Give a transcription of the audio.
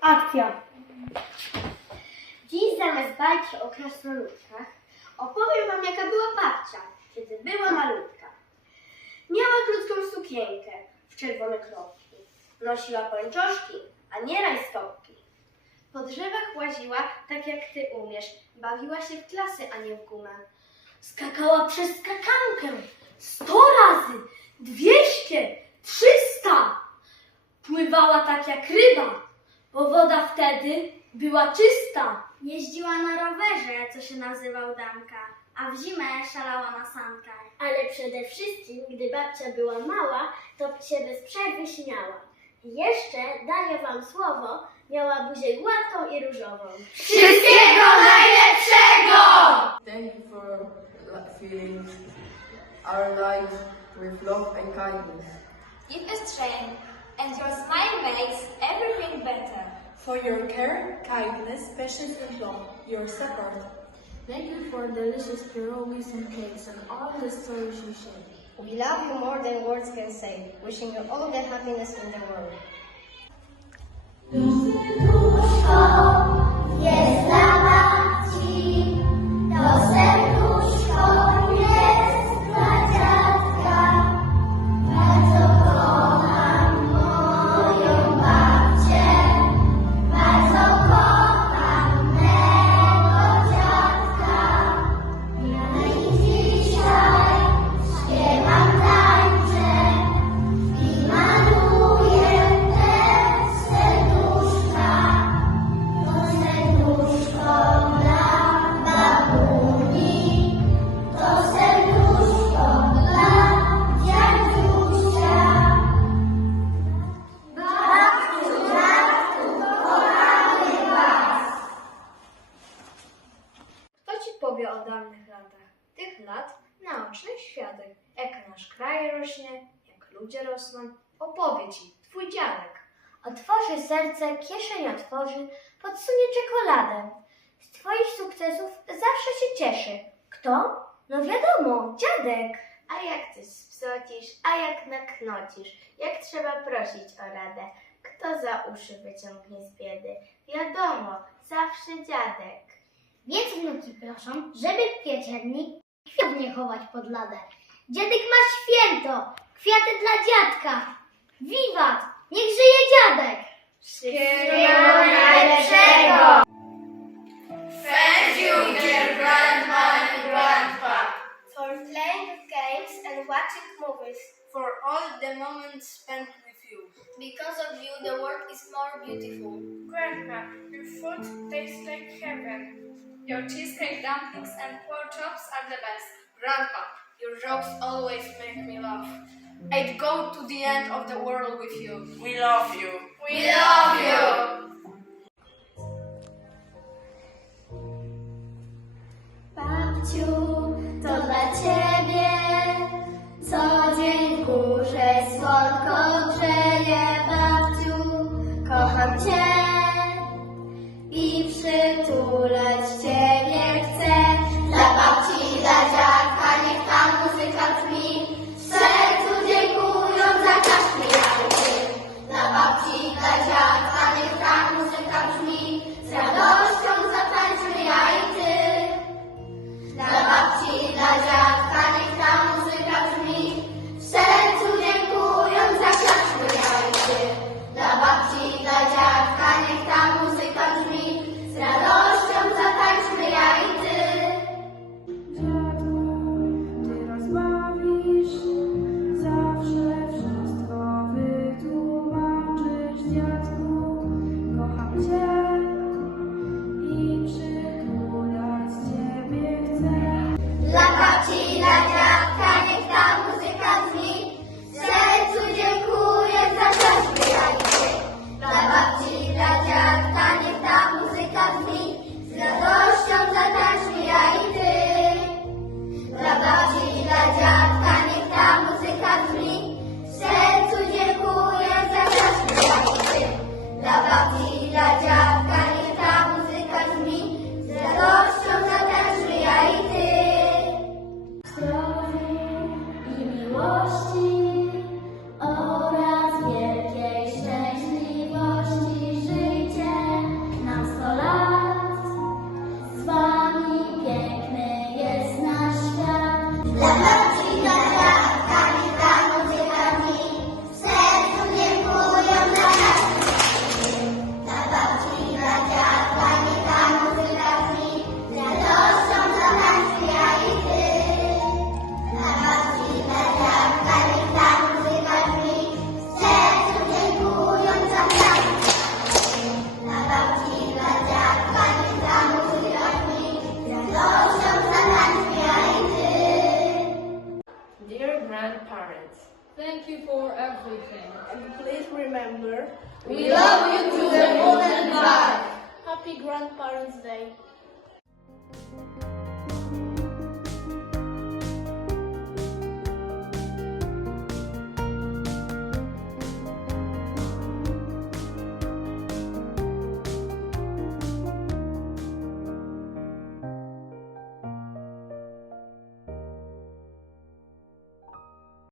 Akcja. Dziś zamiast bajki o krasnoludkach opowiem wam jaka była babcia, kiedy była malutka. Miała krótką sukienkę w czerwone kropki. Nosiła pończoszki, a nie rajstopki. Po drzewach łaziła tak jak ty umiesz. Bawiła się w klasy, a nie w gumę. Skakała przez skakankę sto razy, dwieście, trzysta. Pływała tak jak ryba, bo woda wtedy była czysta. Jeździła na rowerze, co się nazywał damka, a w zimę szalała na sankach. Ale przede wszystkim, gdy babcia była mała, to się bez przerwy śmiała. I jeszcze, daję wam słowo, miała buzię gładką i różową. Wszystkiego najlepszego! Thank you for li- filling our lives with love and kindness. Give us strength, and your smile makes everything better. for your care, kindness, patience, and love, your support. Thank you for delicious pierogies and cakes and all the stories you share. We love you more than words can say. Wishing you all the happiness in the world. Powie o dawnych latach? Tych lat naoczny świadek. Jak nasz kraj rośnie, jak ludzie rosną, opowie ci twój dziadek. Otworzy serce, kieszeń otworzy, podsunie czekoladę. Z twoich sukcesów zawsze się cieszy. Kto? No wiadomo, dziadek. A jak ty spsocisz, a jak naknocisz, jak trzeba prosić o radę. Kto za uszy wyciągnie z biedy? Wiadomo, zawsze dziadek. Więc wnuki proszą, żeby pieczernik kwiat nie chować pod ladę. Dziadek ma święto, kwiaty dla dziadka. Wiwat, niech żyje dziadek! Wszystkiego najlepszego! Thank you, dear grandma and grandpa, For playing games and watching movies. For all the moments spent with you. Because of you, the world is more beautiful. Grandma, your food tastes like heaven. Your cheesecake dumplings and pork chops are the best. Grandpa, your jokes always make me laugh. I'd go to the end of the world with you. We love you. we love thank you for everything. And please remember, We love you to the moon and back. Happy Grandparents' Day.